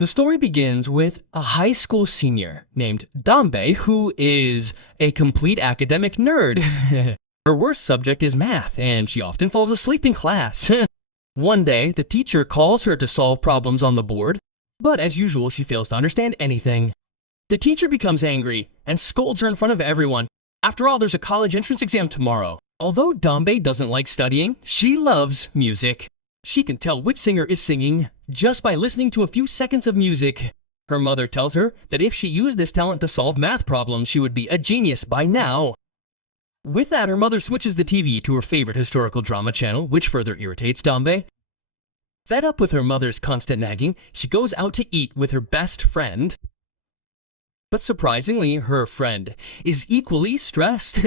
The story begins with a high school senior named Dambe who is a complete academic nerd. Her worst subject is math, and she often falls asleep in class. One day, the teacher calls her to solve problems on the board, but as usual, she fails to understand anything. The teacher becomes angry and scolds her in front of everyone. After all, there's a college entrance exam tomorrow. Although Dambe doesn't like studying, she loves music. She can tell which singer is singing just by listening to a few seconds of music. Her mother tells her that if she used this talent to solve math problems, she would be a genius by now. With that, her mother switches the TV to her favorite historical drama channel, which further irritates Dambe. Fed up with her mother's constant nagging, she goes out to eat with her best friend. But surprisingly, her friend is equally stressed.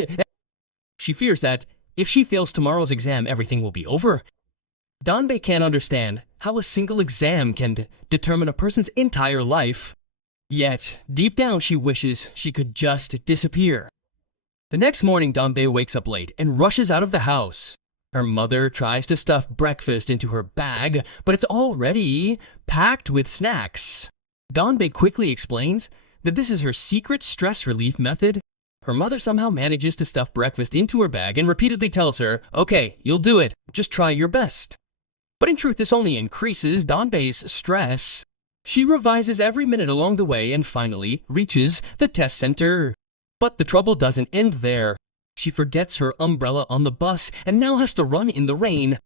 She fears that if she fails tomorrow's exam, everything will be over. Dambe can't understand how a single exam can determine a person's entire life. Yet, deep down, she wishes she could just disappear. The next morning, Dambe wakes up late and rushes out of the house. Her mother tries to stuff breakfast into her bag, but it's already packed with snacks. Dambe quickly explains that this is her secret stress relief method. Her mother somehow manages to stuff breakfast into her bag and repeatedly tells her, "Okay, you'll do it. Just try your best." But in truth, this only increases Dambe's stress. She revises every minute along the way and finally reaches the test center. But the trouble doesn't end there. She forgets her umbrella on the bus and now has to run in the rain.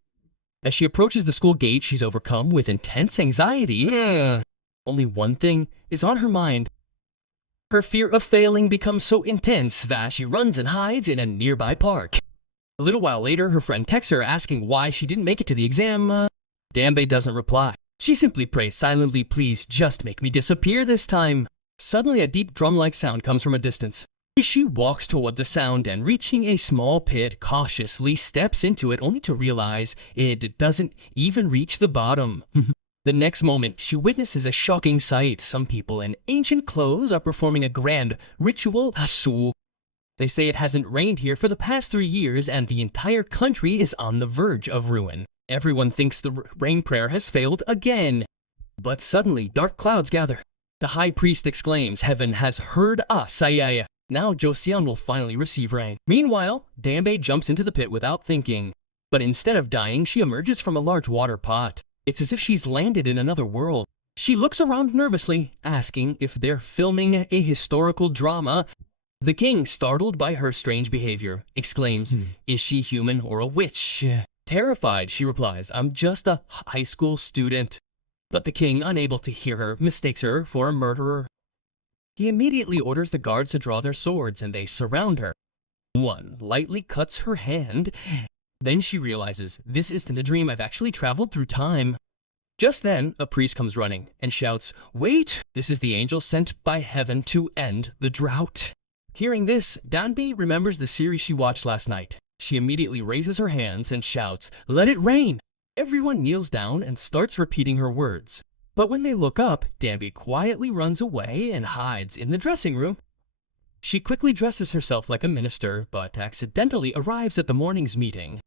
As she approaches the school gate, she's overcome with intense anxiety. Only one thing is on her mind. Her fear of failing becomes so intense that she runs and hides in a nearby park. A little while later, her friend texts her asking why she didn't make it to the exam. Dambe doesn't reply. She simply prays silently, "Please just make me disappear this time." Suddenly, a deep drum-like sound comes from a distance. She walks toward the sound and, reaching a small pit, cautiously steps into it only to realize it doesn't even reach the bottom. The next moment, she witnesses a shocking sight. Some people in ancient clothes are performing a grand ritual hasu. They say it hasn't rained here for the past 3 years and the entire country is on the verge of ruin. Everyone thinks the rain prayer has failed again. But suddenly, dark clouds gather. The high priest exclaims, "Heaven has heard us, jaye. Now Joseon will finally receive rain." Meanwhile, Dambe jumps into the pit without thinking. But instead of dying, she emerges from a large water pot. It's as if she's landed in another world. She looks around nervously, asking if they're filming a historical drama. The king, startled by her strange behavior, exclaims, "Is she human or a witch?" Terrified, she replies, "I'm just a high school student." But the king, unable to hear her, mistakes her for a murderer. He immediately orders the guards to draw their swords, and they surround her. One lightly cuts her hand. Then she realizes, this isn't a dream, I've actually traveled through time. Just then, a priest comes running and shouts, "Wait! This is the angel sent by heaven to end the drought." Hearing this, Dambe remembers the series she watched last night. She immediately raises her hands and shouts, "Let it rain!" Everyone kneels down and starts repeating her words. But when they look up, Dambe quietly runs away and hides in the dressing room. She quickly dresses herself like a minister, but accidentally arrives at the morning's meeting.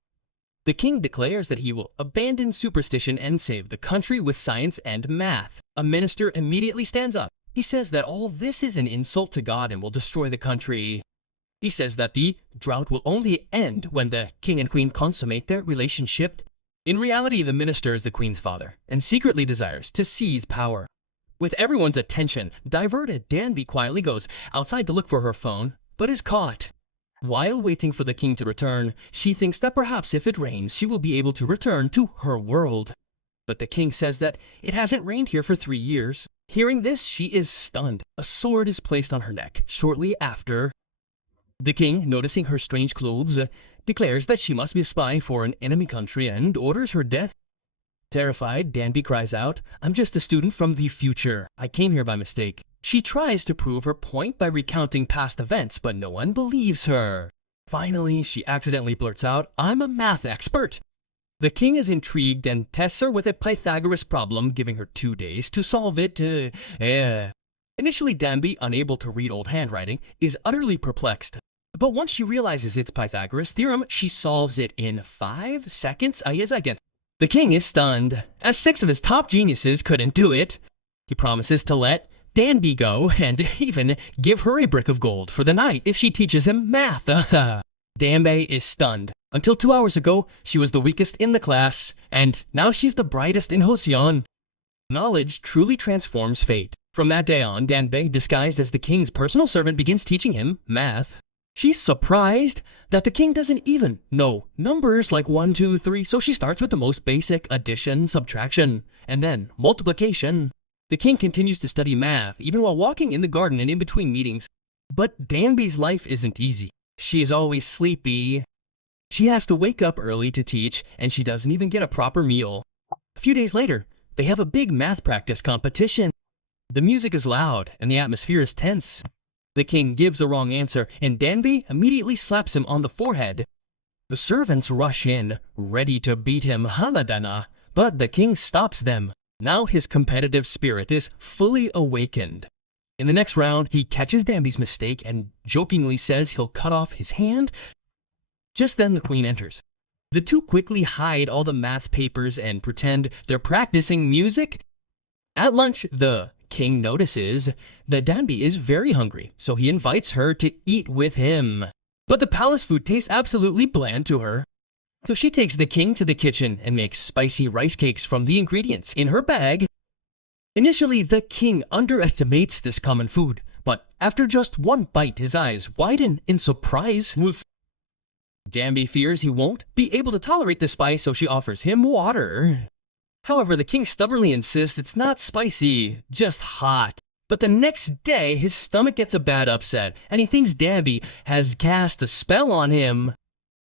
The king declares that he will abandon superstition and save the country with science and math. A minister immediately stands up. He says that all this is an insult to God and will destroy the country. He says that the drought will only end when the king and queen consummate their relationship. In reality, the minister is the queen's father and secretly desires to seize power. With everyone's attention diverted, Dambe quietly goes outside to look for her phone, but is caught. While waiting for the king to return, she thinks that perhaps if it rains, she will be able to return to her world. But the king says that it hasn't rained here for 3 years. Hearing this, she is stunned. A sword is placed on her neck. Shortly after, the king, noticing her strange clothes, declares that she must be a spy for an enemy country and orders her death. Terrified, Dambe cries out, "I'm just a student from the future. I came here by mistake." She tries to prove her point by recounting past events, but no one believes her. Finally, she accidentally blurts out, "I'm a math expert." The king is intrigued and tests her with a Pythagoras problem, giving her 2 days to solve it. Initially, Dambe, unable to read old handwriting, is utterly perplexed. But once she realizes it's Pythagoras' theorem, she solves it in 5 seconds. The king is stunned, as 6 of his top geniuses couldn't do it. He promises to let Danby go and even give her a brick of gold for the night if she teaches him math. Danby is stunned. Until 2 hours ago, she was the weakest in the class, and now she's the brightest in Joseon. Knowledge truly transforms fate. From that day on, Danby, disguised as the king's personal servant, begins teaching him math. She's surprised that the king doesn't even know numbers like 1, 2, 3, so she starts with the most basic addition, subtraction, and then multiplication. The king continues to study math, even while walking in the garden and in between meetings. But Danby's life isn't easy. She's always sleepy. She has to wake up early to teach, and she doesn't even get a proper meal. A few days later, they have a big math practice competition. The music is loud, and the atmosphere is tense. The king gives a wrong answer, and Danby immediately slaps him on the forehead. The servants rush in, ready to beat him Hamadana, but the king stops them. Now his competitive spirit is fully awakened. In the next round, he catches Danby's mistake and jokingly says he'll cut off his hand. Just then the queen enters. The two quickly hide all the math papers and pretend they're practicing music. At lunch, the king notices that Danby is very hungry, so he invites her to eat with him. But the palace food tastes absolutely bland to her. So she takes the king to the kitchen and makes spicy rice cakes from the ingredients in her bag. Initially, the king underestimates this common food, but after just one bite, his eyes widen in surprise. Danby fears he won't be able to tolerate the spice, so she offers him water. However, the king stubbornly insists it's not spicy, just hot. But the next day, his stomach gets a bad upset, and he thinks Danby has cast a spell on him.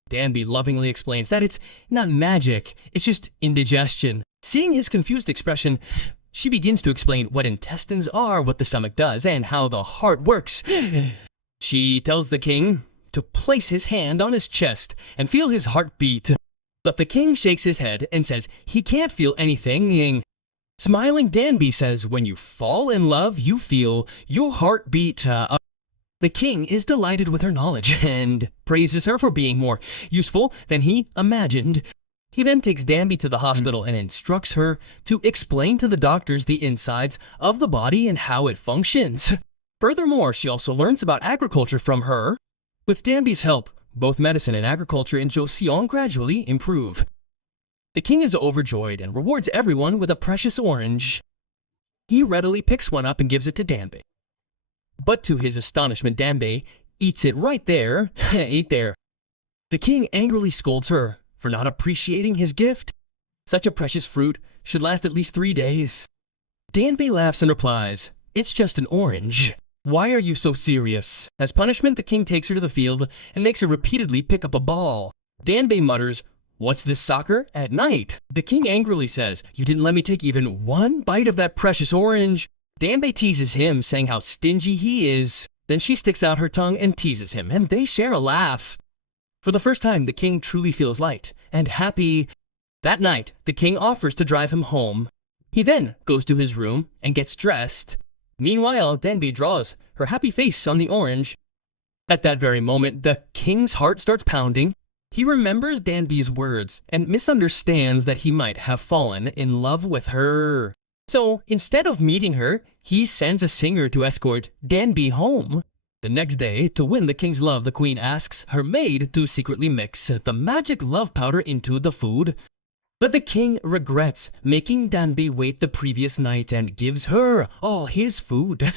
Danby lovingly explains that it's not magic, it's just indigestion. Seeing his confused expression, she begins to explain what intestines are, what the stomach does, and how the heart works. She tells the king to place his hand on his chest and feel his heart beat. But the king shakes his head and says he can't feel anything. Smiling, Danby says, when you fall in love, you feel your heart beat. The king is delighted with her knowledge and praises her for being more useful than he imagined. He then takes Danby to the hospital and instructs her to explain to the doctors the insides of the body and how it functions. Furthermore, she also learns about agriculture from her. With Danby's help, both medicine and agriculture in Joseon gradually improve. The king is overjoyed and rewards everyone with a precious orange. He readily picks one up and gives it to Danby. But to his astonishment, Danby eats it right there. Eat there. The king angrily scolds her for not appreciating his gift. Such a precious fruit should last at least 3 days. Danby laughs and replies, "It's just an orange. Why are you so serious?" As punishment, the king takes her to the field and makes her repeatedly pick up a ball. Danby mutters, "What's this soccer at night?" The king angrily says, "You didn't let me take even one bite of that precious orange." Danby teases him, saying how stingy he is. Then she sticks out her tongue and teases him, and they share a laugh. For the first time, the king truly feels light and happy. That night, the king offers to drive him home. He then goes to his room and gets dressed. Meanwhile, Danby draws her happy face on the orange. At that very moment, the king's heart starts pounding. He remembers Danby's words and misunderstands that he might have fallen in love with her. So, instead of meeting her, he sends a singer to escort Danby home. The next day, to win the king's love, the queen asks her maid to secretly mix the magic love powder into the food. But the king regrets making Danby wait the previous night and gives her all his food.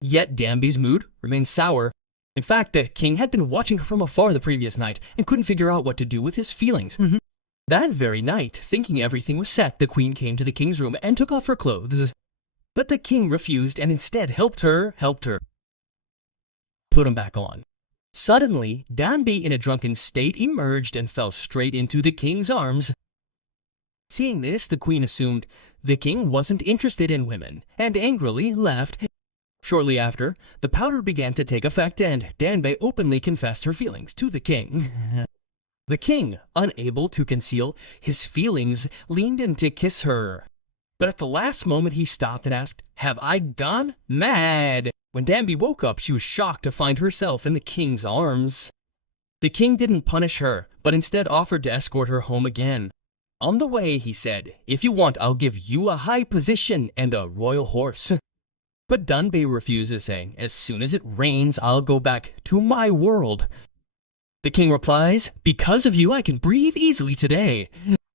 Yet Danby's mood remains sour. In fact, the king had been watching her from afar the previous night and couldn't figure out what to do with his feelings. That very night, thinking everything was set, the queen came to the king's room and took off her clothes. But the king refused and instead helped her put him back on. Suddenly, Danby, in a drunken state, emerged and fell straight into the king's arms. Seeing this, the queen assumed the king wasn't interested in women and angrily left. Shortly after, the powder began to take effect and Danby openly confessed her feelings to the king. The king, unable to conceal his feelings, leaned in to kiss her. But at the last moment he stopped and asked, "Have I gone mad?" When Danby woke up, she was shocked to find herself in the king's arms. The king didn't punish her, but instead offered to escort her home again. On the way, he said, if you want, I'll give you a high position and a royal horse. But Dunbei refuses, saying, as soon as it rains, I'll go back to my world. The king replies, because of you, I can breathe easily today.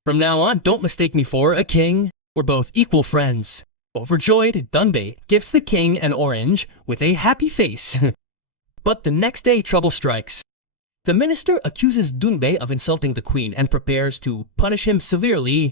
From now on, don't mistake me for a king. We're both equal friends. Overjoyed, Dunbei gives the king an orange with a happy face. But the next day, trouble strikes. The minister accuses Dunbei of insulting the queen and prepares to punish him severely.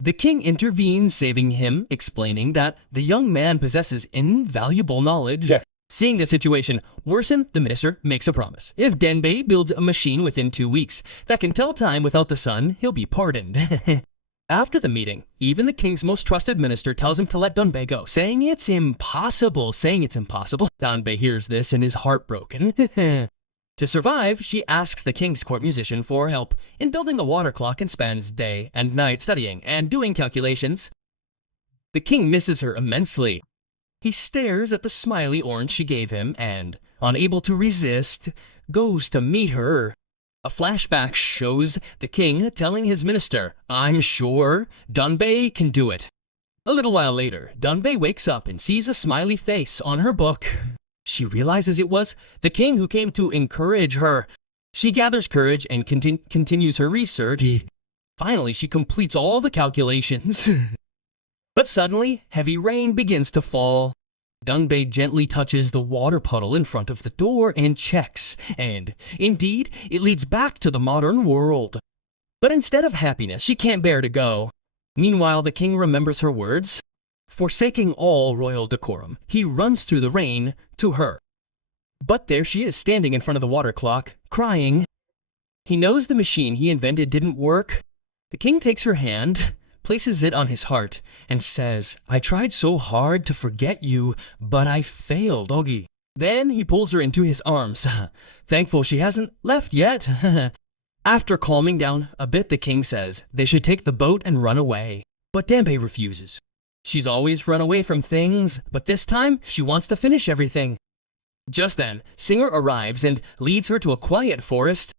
The king intervenes, saving him, explaining that the young man possesses invaluable knowledge. Yeah. Seeing the situation worsen, the minister makes a promise. If Dunbei builds a machine within 2 weeks that can tell time without the sun, he'll be pardoned. After the meeting, even the king's most trusted minister tells him to let Dunbei go, saying it's impossible. Dunbei hears this and is heartbroken. To survive, she asks the king's court musician for help in building a water clock and spends day and night studying and doing calculations. The king misses her immensely. He stares at the smiley orange she gave him and, unable to resist, goes to meet her. A flashback shows the king telling his minister, I'm sure Dunbei can do it. A little while later, Dunbei wakes up and sees a smiley face on her book. She realizes it was the king who came to encourage her. She gathers courage and continues her research. Finally, she completes all the calculations. But suddenly, heavy rain begins to fall. Dunbei gently touches the water puddle in front of the door and checks, and indeed, it leads back to the modern world. But instead of happiness, she can't bear to go. Meanwhile, the king remembers her words. Forsaking all royal decorum, he runs through the rain to her. But there she is, standing in front of the water clock, crying. He knows the machine he invented didn't work. The king takes her hand, places it on his heart, and says, I tried so hard to forget you, but I failed, Ogi. Then he pulls her into his arms, thankful she hasn't left yet. After calming down a bit, the king says they should take the boat and run away. But Dunbei refuses. She's always run away from things, but this time she wants to finish everything. Just then, Singer arrives and leads her to a quiet forest.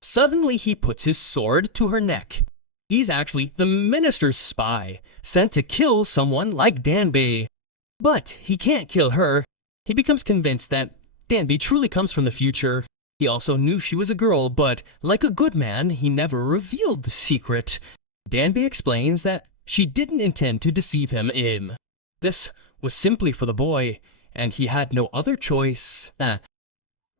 Suddenly he puts his sword to her neck. He's actually the minister's spy, sent to kill someone like Dunbei. But he can't kill her. He becomes convinced that Dunbei truly comes from the future. He also knew she was a girl, but like a good man, he never revealed the secret. Dunbei explains that she didn't intend to deceive him. This was simply for the boy, and he had no other choice.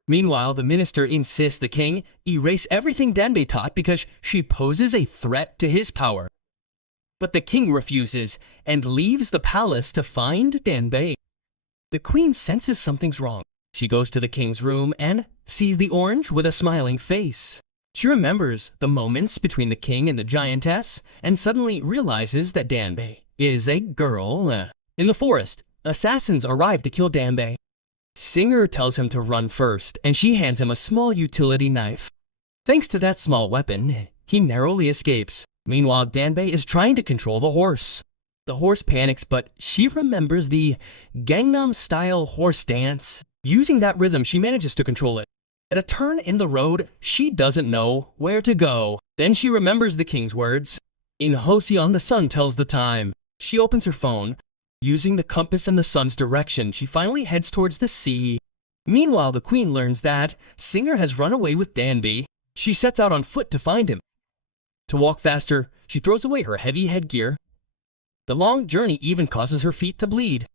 Meanwhile, the minister insists the king erase everything Dunbei taught because she poses a threat to his power. But the king refuses and leaves the palace to find Dunbei. The queen senses something's wrong. She goes to the king's room and sees the orange with a smiling face. She remembers the moments between the king and the giantess and suddenly realizes that Dunbei is a girl. In the forest, assassins arrive to kill Dunbei. Singer tells him to run first, and she hands him a small utility knife. Thanks to that small weapon, he narrowly escapes. Meanwhile, Dunbei is trying to control the horse. The horse panics, but she remembers the Gangnam-style horse dance. Using that rhythm, she manages to control it. At a turn in the road, she doesn't know where to go. Then she remembers the king's words. In Joseon, the sun tells the time. She opens her phone. Using the compass and the sun's direction, she finally heads towards the sea. Meanwhile, the queen learns that Singer has run away with Dunbei. She sets out on foot to find him. To walk faster, she throws away her heavy headgear. The long journey even causes her feet to bleed.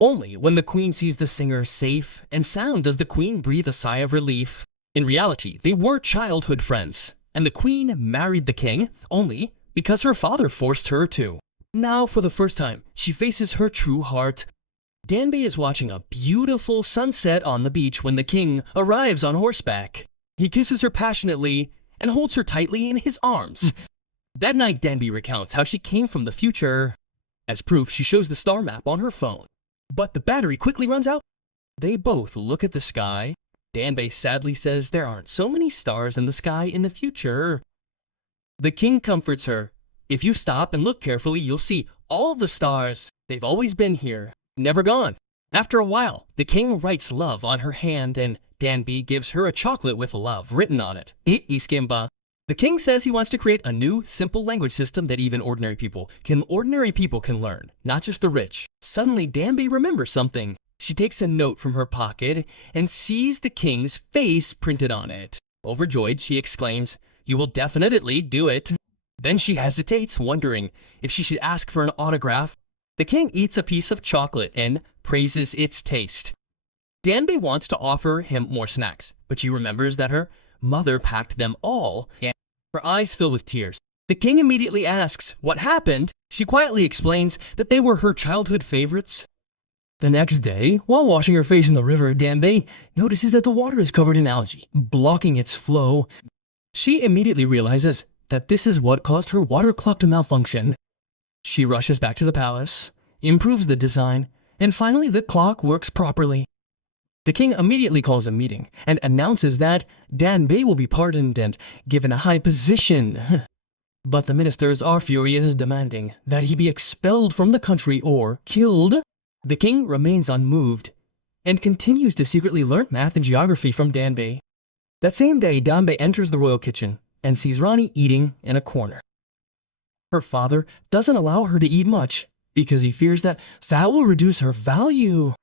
Only when the queen sees the singer safe and sound does the queen breathe a sigh of relief. In reality, they were childhood friends, and the queen married the king only because her father forced her to. Now, for the first time, she faces her true heart. Dunbei is watching a beautiful sunset on the beach when the king arrives on horseback. He kisses her passionately and holds her tightly in his arms. That night, Dunbei recounts how she came from the future. As proof, she shows the star map on her phone. But the battery quickly runs out. They both look at the sky. Dunbei sadly says there aren't so many stars in the sky in the future. The king comforts her. If you stop and look carefully, you'll see all the stars. They've always been here, never gone. After a while, the king writes love on her hand and Dunbei gives her a chocolate with love written on it. Iskimba. The king says he wants to create a new, simple language system that even ordinary people can learn, not just the rich. Suddenly, Danby remembers something. She takes a note from her pocket and sees the king's face printed on it. Overjoyed, she exclaims, "You will definitely do it." Then she hesitates, wondering if she should ask for an autograph. The king eats a piece of chocolate and praises its taste. Danby wants to offer him more snacks, but she remembers that her mother packed them all, and her eyes fill with tears. The king immediately asks what happened. She quietly explains that they were her childhood favorites. The next day, while washing her face in the river, Danby notices that the water is covered in algae, blocking its flow. She immediately realizes that this is what caused her water clock to malfunction. She rushes back to the palace, improves the design, and finally the clock works properly. The king immediately calls a meeting and announces that Danby will be pardoned and given a high position. But the ministers are furious, demanding that he be expelled from the country or killed. The king remains unmoved and continues to secretly learn math and geography from Danby. That same day, Danby enters the royal kitchen and sees Rani eating in a corner. Her father doesn't allow her to eat much because he fears that fat will reduce her value.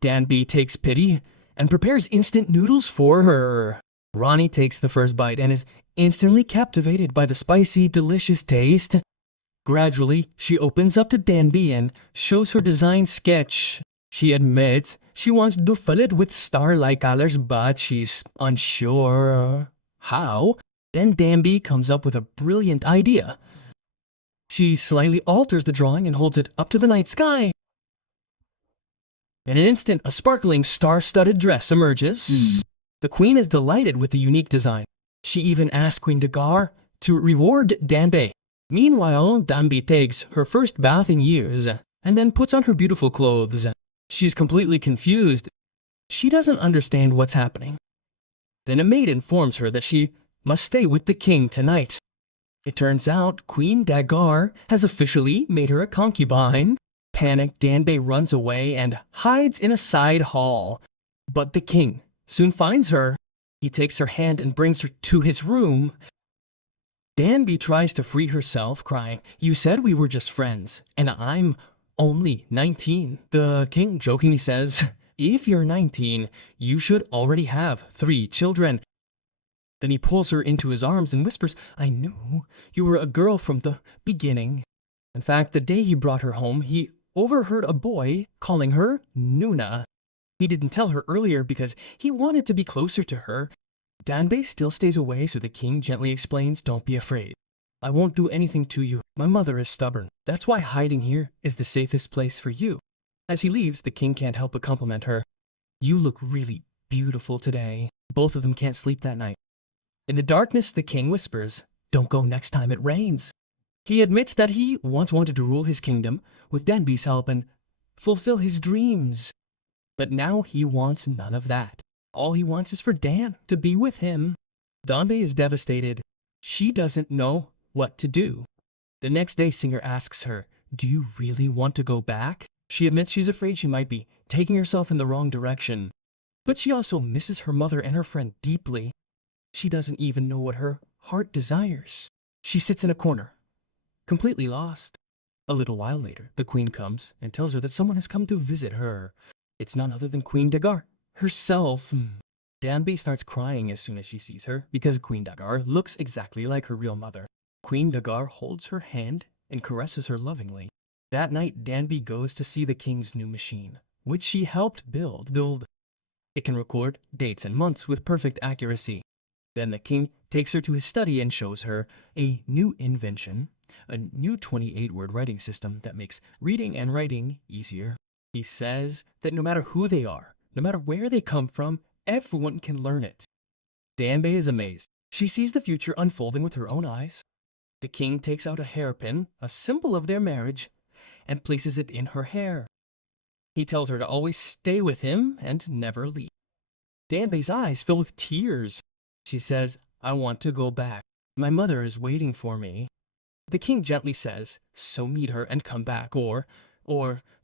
Danby takes pity and prepares instant noodles for her. Rani takes the first bite and is instantly captivated by the spicy, delicious taste. Gradually, she opens up to Danby and shows her design sketch. She admits she wants to fill it with star-like colors, but she's unsure how. Then Danby comes up with a brilliant idea. She slightly alters the drawing and holds it up to the night sky. In an instant, a sparkling star-studded dress emerges. The queen is delighted with the unique design. She even asks Queen Agar to reward Danby. Meanwhile, Danby takes her first bath in years and then puts on her beautiful clothes. She's completely confused. She doesn't understand what's happening. Then a maid informs her that she must stay with the king tonight. It turns out Queen Agar has officially made her a concubine. Panicked, Danby runs away and hides in a side hall. But the king soon finds her. He takes her hand and brings her to his room. Danby tries to free herself, crying, "You said we were just friends, and I'm only 19. The king jokingly says, "If you're 19, you should already have 3 children. Then he pulls her into his arms and whispers, "I knew you were a girl from the beginning." In fact, the day he brought her home, he overheard a boy calling her Nuna. He didn't tell her earlier because he wanted to be closer to her. Danby still stays away, so the king gently explains, "Don't be afraid. I won't do anything to you. My mother is stubborn. That's why hiding here is the safest place for you." As he leaves, the king can't help but compliment her. "You look really beautiful today." Both of them can't sleep that night. In the darkness, the king whispers, "Don't go next time it rains." He admits that he once wanted to rule his kingdom with Danby's help and fulfill his dreams. But now he wants none of that. All he wants is for Dan to be with him. Danby is devastated. She doesn't know what to do. The next day, Singer asks her, "Do you really want to go back?" She admits she's afraid she might be taking herself in the wrong direction. But she also misses her mother and her friend deeply. She doesn't even know what her heart desires. She sits in a corner, completely lost. A little while later, the queen comes and tells her that someone has come to visit her. It's none other than Queen Agar herself. Danby starts crying as soon as she sees her because Queen Agar looks exactly like her real mother. Queen Agar holds her hand and caresses her lovingly. That night, Danby goes to see the king's new machine, which she helped build. It can record dates and months with perfect accuracy. Then the king takes her to his study and shows her a new invention, a new 28-word writing system that makes reading and writing easier. He says that no matter who they are, no matter where they come from, everyone can learn it. Danby is amazed. She sees the future unfolding with her own eyes. The king takes out a hairpin, a symbol of their marriage, and places it in her hair. He tells her to always stay with him and never leave. Danby's eyes fill with tears. She says, "I want to go back. My mother is waiting for me." The king gently says, "So meet her and come back, or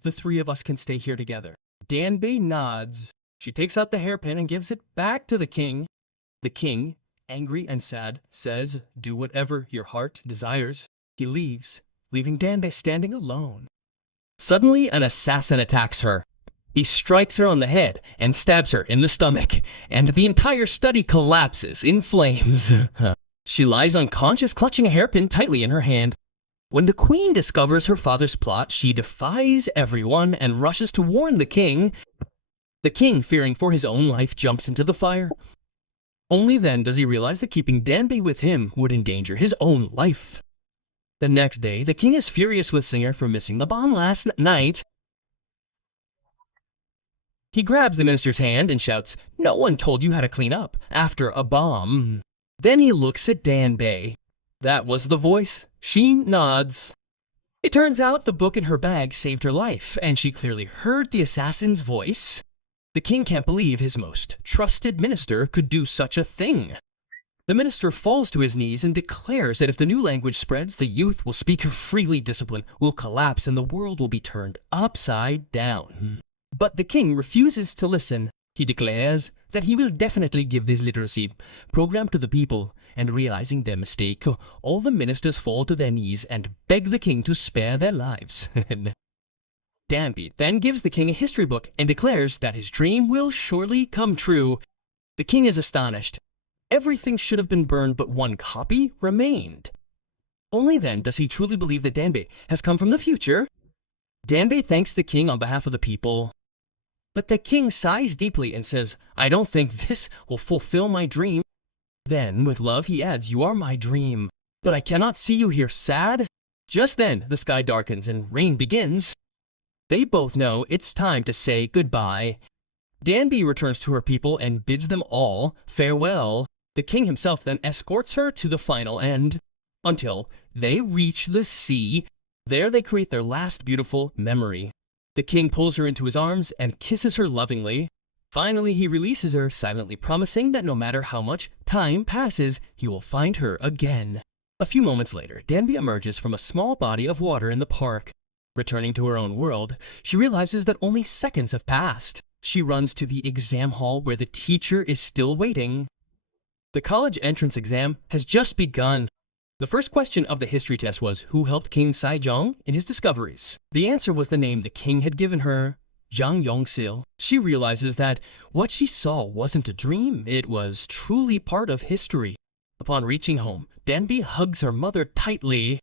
the 3 of us can stay here together." Danby nods. She takes out the hairpin and gives it back to the king. The king angry and sad, says, "Do whatever your heart desires." He leaves, leaving Danbei standing alone. Suddenly, an assassin attacks her. He strikes her on the head and stabs her in the stomach, and the entire study collapses in flames. She lies unconscious, clutching a hairpin tightly in her hand. When the queen discovers her father's plot, she defies everyone and rushes to warn the king. The king, fearing for his own life, jumps into the fire. Only then does he realize that keeping Danbei with him would endanger his own life. The next day, the king is furious with Singer for missing the bomb last night. He grabs the minister's hand and shouts, "No one told you how to clean up after a bomb." Then he looks at Danbei. That was the voice. She nods. It turns out the book in her bag saved her life, and she clearly heard the assassin's voice. The king can't believe his most trusted minister could do such a thing. The minister falls to his knees and declares that if the new language spreads, the youth will speak freely, discipline will collapse, and the world will be turned upside down. But the king refuses to listen. He declares that he will definitely give this literacy program to the people, and realizing their mistake, all the ministers fall to their knees and beg the king to spare their lives. Danbei then gives the king a history book and declares that his dream will surely come true. The king is astonished. Everything should have been burned, but one copy remained. Only then does he truly believe that Danbei has come from the future. Danbei thanks the king on behalf of the people. But the king sighs deeply and says, "I don't think this will fulfill my dream." Then, with love, he adds, "You are my dream, but I cannot see you here sad." Just then, the sky darkens and rain begins. They both know it's time to say goodbye. Danbei returns to her people and bids them all farewell. The king himself then escorts her to the final end, until they reach the sea. There they create their last beautiful memory. The king pulls her into his arms and kisses her lovingly. Finally, he releases her, silently promising that no matter how much time passes, he will find her again. A few moments later, Danbei emerges from a small body of water in the park. Returning to her own world, she realizes that only seconds have passed. She runs to the exam hall where the teacher is still waiting. The college entrance exam has just begun. The first question of the history test was, who helped King Sejong in his discoveries? The answer was the name the king had given her, Jang Yongsil. She realizes that what she saw wasn't a dream, it was truly part of history. Upon reaching home, Danbei hugs her mother tightly.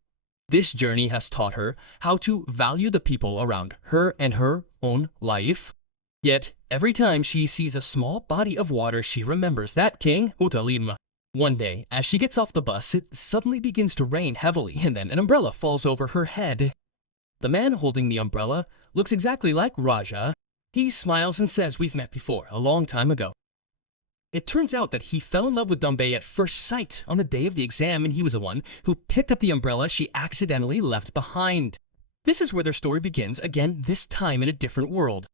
This journey has taught her how to value the people around her and her own life. Yet, every time she sees a small body of water, she remembers that king, Utalinma. One day, as she gets off the bus, it suddenly begins to rain heavily, and then an umbrella falls over her head. The man holding the umbrella looks exactly like Raja. He smiles and says, "We've met before, a long time ago." It turns out that he fell in love with Danbei at first sight on the day of the exam, and he was the one who picked up the umbrella she accidentally left behind. This is where their story begins, again, this time in a different world.